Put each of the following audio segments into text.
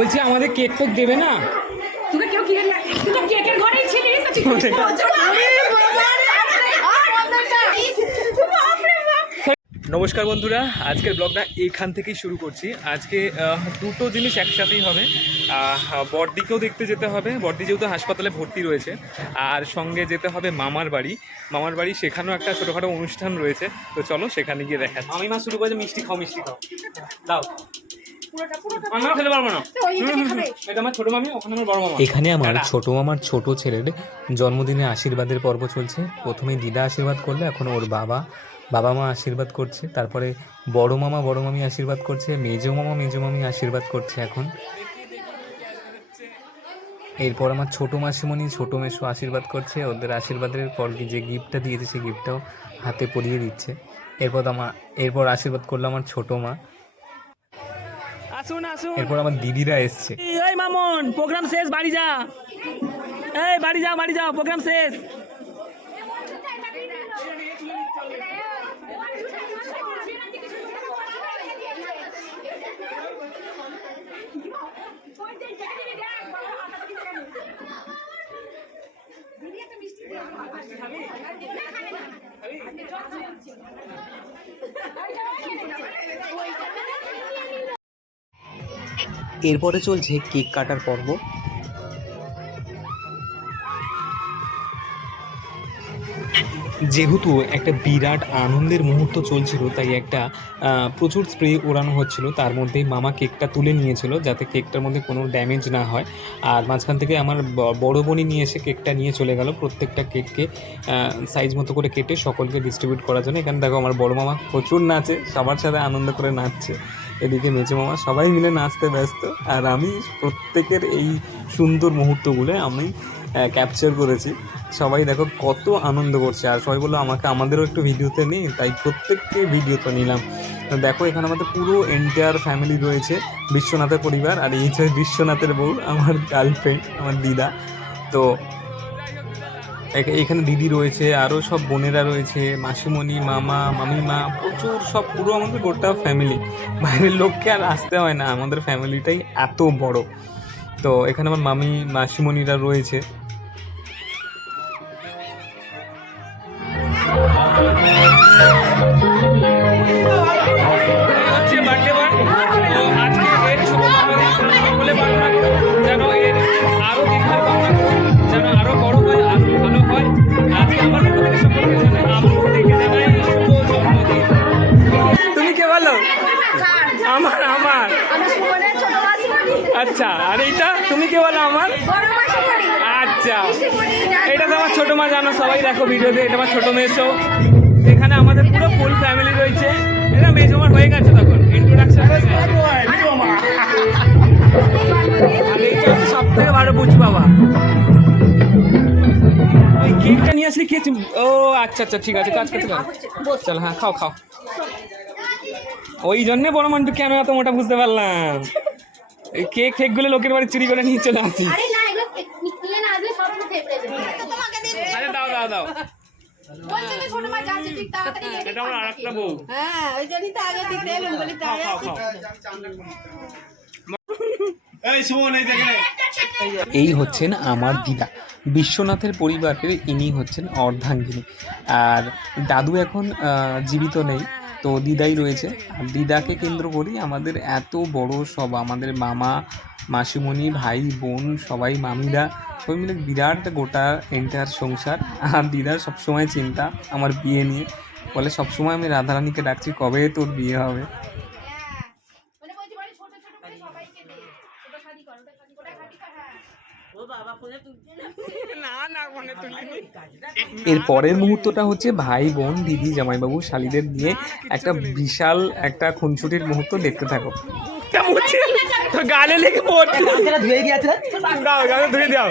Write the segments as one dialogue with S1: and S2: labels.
S1: বলছি আমাদের cake take দেবে না?
S2: তোকে কেউ কি তুই তো কেকের ঘরেই ছিলিস
S1: নমস্কার বন্ধুরা আজকের ব্লগটা এইখান থেকেই শুরু করছি। আজকে দুটো জিনিস একসাথেই হবে। আহ, বড়দিকেও দেখতে যেতে হবে। বড়দি যেহেতু হাসপাতালে ভর্তি রয়েছে আর সঙ্গে যেতে হবে মামার বাড়ি। মামার বাড়ি সেখানেও একটা ছোটোখাটো অনুষ্ঠান রয়েছে। তো চলো সেখানে গিয়ে দেখা আমি মা শুরু করেছে মিষ্টি খাও মিষ্টি খাও। দাও। আমরা খেতে পারব না। হুম, হুম, হুম। এটা আমার ছোটো মামি ওখানে আমার বড় মামা।
S3: এখানে আমার ছোট মামার ছোট ছেলের জন্মদিনে আশীর্বাদের পর্ব চলছে। প্রথমে দিদা আশীর্বাদ করলে এখন ওর বাবা। বাবা মা আশীর্বাদ করছে তারপরে বড় মামা বড় মামি আশীর্বাদ করছে মেজো মামা মেজো মামি আশীর্বাদ করছে এখন। এরপর আমার ছোট মাসিমণি ছোট মেসো আশীর্বাদ করছে ওদের আশীর্বাদের পর যে গিফটটা দিয়েছে সেই গিফটটাও হাতে পরিয়ে দিচ্ছে। এরপর আমার এরপর আশীর্বাদ করল আমার ছোট মা।
S1: আসুন আসুন
S3: এরপর আমার দিদিরা এসছে।
S1: এই মামন প্রোগ্রাম শেষ বাড়ি যা। এই বাড়ি যা বাড়ি যাও প্রোগ্রাম শেষ।
S3: এরপরে চলছে কেক কাটার পর্ব। যেহেতু একটা বিরাট আনন্দের মুহূর্ত চলছিল, তাই একটা প্রচুর স্প্রে ওড়ানো হচ্ছিল। তার মধ্যেই মামা কেকটা তুলে নিয়েছিল যাতে কেকটার মধ্যে কোনো ড্যামেজ না হয়। আর মাঝখান থেকে আমার বড় বোনই নিয়ে এসে কেকটা নিয়ে চলে গেল প্রত্যেকটা কেককে সাইজ মতো করে কেটে সকলকে ডিস্ট্রিবিউট করার জন্য। এখানে দেখো আমার বড় মামা প্রচুর নাচে, সবার সাথে আনন্দ করে নাচছে। এদিকে মেচে মামা সবাই মিলে নাচতে ব্যস্ত, আর আমি প্রত্যেকের এই সুন্দর মুহূর্তগুলো আমি ক্যাপচার করেছি। সবাই দেখো কত আনন্দ করছে, আর সবাই বলল আমাকে, আমাদেরও একটু ভিডিওতে নেই, তাই প্রত্যেককে ভিডিওতে নিলাম। দেখো এখানে আমাদের পুরো এন্টায়ার ফ্যামিলি রয়েছে, বিশ্বনাথের পরিবার, আর এই হচ্ছে বিশ্বনাথের বউ, আমার গার্লফ্রেন্ড আমার দিদা। তো এখানে দিদি রয়েছে আরও সব বোনেরা রয়েছে, মাসিমণি, মামা, মামিমা, প্রচুর সব, পুরো আমাদের গোটা ফ্যামিলি বাইরের লোককে আর আসতে হয় না, আমাদের ফ্যামিলিটাই এত বড়। তো এখানে আমার মামি, মাসিমণিরা রয়েছে।
S1: আচ্ছা আর এইটা? তুমি কে বলো আমার? আচ্ছা। এটা তো আমার ছোট মা জানো সবাই দেখো ভিডিওতে এটা আমার ছোট মেয়েছো এখানে আমাদের পুরো ফুল ফ্যামিলি রয়েছে। এটা মেয়ে আমার হয়ে গেছে তখন ইন্ট্রোডাকশন হয়ে গেছে। সব থেকে ভালো বুঝ বাবা। কেকটা নিয়ে আসলে খেয়েছি ও আচ্ছা আচ্ছা ঠিক আছে কাজ করতে চল হ্যাঁ খাও খাও। ওই জন্যে বড় মান্টু কেন এত মোটা বুঝতে পারলাম। এই কেক ফেকগুলো লোকের বাড়ি চুরি করে নিয়ে চলে আসি
S2: আরে
S1: দাও দাও দাও।
S4: হ্যাঁ
S3: এই হচ্ছেন আমার দিদা। বিশ্বনাথের পরিবারের ইনি হচ্ছেন অর্ধাঙ্গিনী। আর দাদু এখন জীবিত নেই। তো দিদাই রয়েছে। আর দিদাকে কেন্দ্র করি আমাদের এত বড় সব আমাদের মামা, মাসিমণি, ভাই, বোন, সবাই, মামিরা, সবাই মিলে বিরাট গোটা এন্টার সংসার। আর দিদার সবসময় চিন্তা আমার বিয়ে নিয়ে। বলে, সবসময় আমি রাধারানীকে ডাকছি, কবে তোর বিয়ে হবে? এর পরের মুহূর্তটা হচ্ছে ভাই বোন দিদি জামাইবাবু শালিদের নিয়ে একটা বিশাল একটা খুনসুটির মুহূর্ত দেখতে থাকো।
S1: গালে লেগে পড়ছে।
S4: ধুয়ে গিয়েছে
S1: দাও গালে ধুয়ে দাও।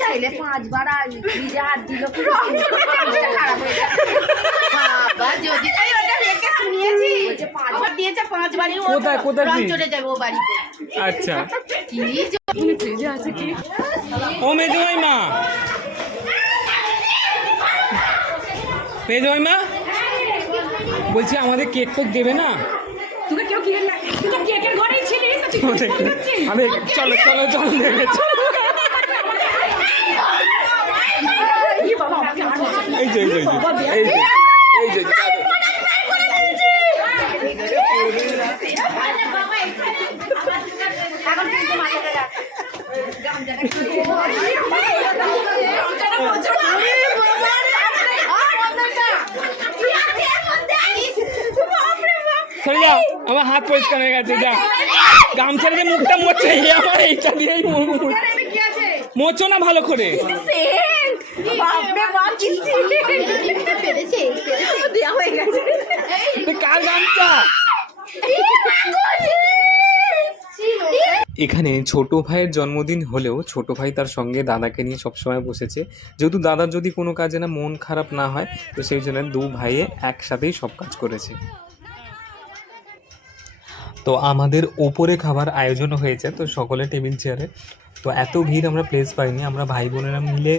S2: চাইলে পাঁচবার আর নিজে হাত দিল খারাপ হয়ে
S4: বাবা যদি তাই ওটা রেখে শুনিয়েছি
S2: পাঁচবার
S4: পাঁচবার দিয়েছে পাঁচবারই ও
S1: কোথায়- কোথায়
S4: রং চড়ে যাবে ও বাড়িতে।
S1: আচ্ছা।
S4: কি
S1: ও মেজমাই মা মেজমাই মা বলছি আমাদের কেক তো দেবে না?
S2: তোকে কেউ কিনে তুই তো কেকের ঘরেই ছিলিস
S1: আমি চলো চলো চলো দেবে। চলো।
S2: এই বাবা আমাকে আর মাথা
S1: এই যে এই যে এই যে, এই যে সরে যাও আমার হাত পরিষ্কার হয়ে গেছে যা গামছা দিয়ে মুখটা এই আমার এইটা দিয়েই মুখ মোছো না ভালো করে?
S2: হয়ে
S1: গামছা
S3: এখানে ছোট ভাইয়ের জন্মদিন হলেও ছোট ভাই তার সঙ্গে দাদাকে নিয়ে সবসময় বসেছে। যেহেতু দাদার যদি কোনো কাজে না মন খারাপ না হয় তো সেই জন্য দু ভাইয়ে একসাথেই সব কাজ করেছে। তো আমাদের ওপরে খাবার আয়োজন হয়েছে তো সকলে টেবিল চেয়ারে। তো এত ভিড় আমরা প্লেস পাইনি। আমরা ভাই বোনেরা মিলে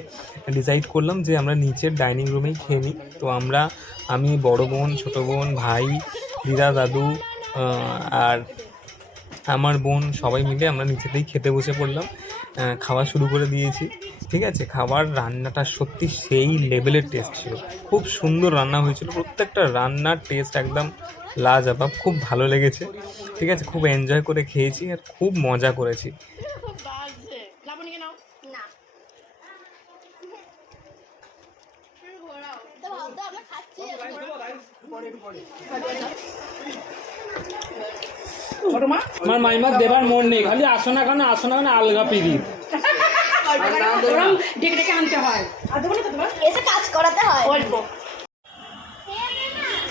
S3: ডিসাইড করলাম যে আমরা নিচের ডাইনিং রুমেই খেয়ে নিই। তো আমরা, আমি, বড় বোন, ছোটো বোন, ভাই, দিদা, দাদু আর আমার বোন সবাই মিলে আমরা নিচেতেই খেতে বসে পড়লাম। খাওয়া শুরু করে দিয়েছি। ঠিক আছে খাবার রান্নাটা সত্যি সেই লেভেলের টেস্ট ছিল। খুব সুন্দর রান্না হয়েছিল। প্রত্যেকটা রান্নার টেস্ট একদম লাজবাব, খুব ভালো লেগেছে। ঠিক আছে, খুব এনজয় করে খেয়েছি আর খুব মজা করেছি।
S1: আমার মাইমার দেবার মন নেই খালি আসো না কেন আসো না কেন আলগা পিড়ি।
S2: ডেকে ডেকে আনতে হয়। তো
S4: এসে কাজ করাতে হয়।
S2: অল্প।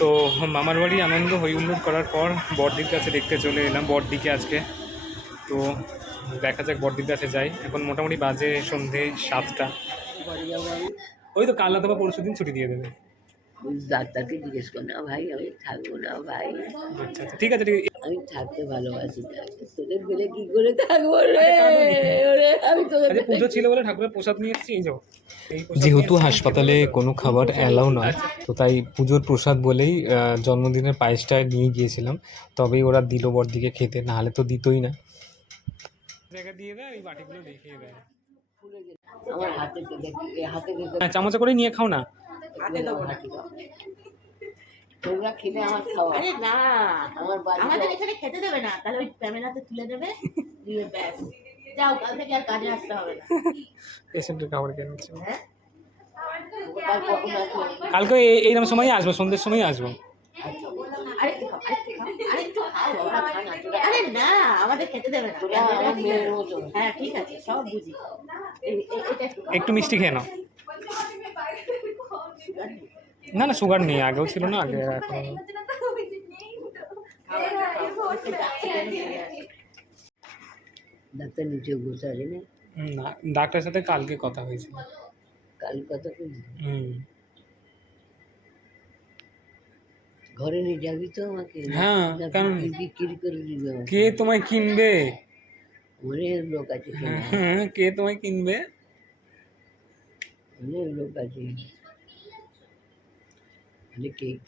S1: তো মামার বাড়ি আনন্দ হই হুল্লোড় করার পর বড়দির কাছে দেখতে চলে এলাম বড়দিকে আজকে। তো দেখা যাক বড়দির কাছে যাই। এখন মোটামুটি বাজে সন্ধে সাতটা। ওই তো কাল অথবা পরশু দিন ছুটি দিয়ে দেবে।
S5: ডাক্তারকে জিজ্ঞেস কর না ভাই আমি থাকব না ভাই।
S1: আচ্ছা আচ্ছা ঠিক আছে ঠিক
S5: আমি থাকতে ভালোবাসি তোদের ফেলে কি করে থাকব রে? ওরে আমি তোদের
S1: আচ্ছা পুজো ছিল বলে ঠাকুরের প্রসাদ নিয়ে এসেছি যাও।
S3: যেহেতু হাসপাতালে কোনো খাবার অ্যালাউ নয় তো তাই পুজোর প্রসাদ বলেই জন্মদিনের পায়েসটা নিয়ে গিয়েছিলাম। তবেই ওরা দিল বড়দিকে খেতে নাহলে তো দিতই না।
S1: জায়গা দিয়ে দেয় এই বাটিগুলো দেখিয়ে দেয়।
S5: আমার হাতে হাতে
S1: হ্যাঁ চামচে করে নিয়ে খাও না।
S5: হাতে দেবো না তোমরা খেলে আমার খাওয়া।
S4: আরে না
S5: আমার বাড়ি
S4: আমাদের এখানে খেতে দেবে না তাহলে ওই ক্যামেরাতে তুলে দেবে দিয়ে ব্যাস। যাও কাল থেকে আর কাজে আসতে হবে না।
S1: পেশেন্টের খাবার
S4: হ্যাঁ?
S5: কখন আসবে
S1: কালকে এই- এইরকম সময় আসব সন্ধ্যের সময় আসব।
S4: আরে না আমাদের খেতে দেবে না। হ্যাঁ ঠিক আছে সব বুঝি। একটু
S1: মিষ্টি খেয়ে নাও। না না সুগার নেই আগেও ছিল না আগে এখন
S5: ডাক্তার নিচে বসে আছে না?
S1: না ডাক্তারের সাথে কালকে কথা হয়েছিল।
S5: কাল কথা
S1: হুম।
S5: ঘরে নিয়ে যাবি তো আমাকে?
S1: হ্যাঁ, কেন?
S5: বিক্রি- করে দিবি
S1: কে তোমায় কিনবে?
S5: অনেক লোক আছে
S1: হ্যাঁ কে তোমায় কিনবে?
S5: অনেক লোক আছে। খালি কেক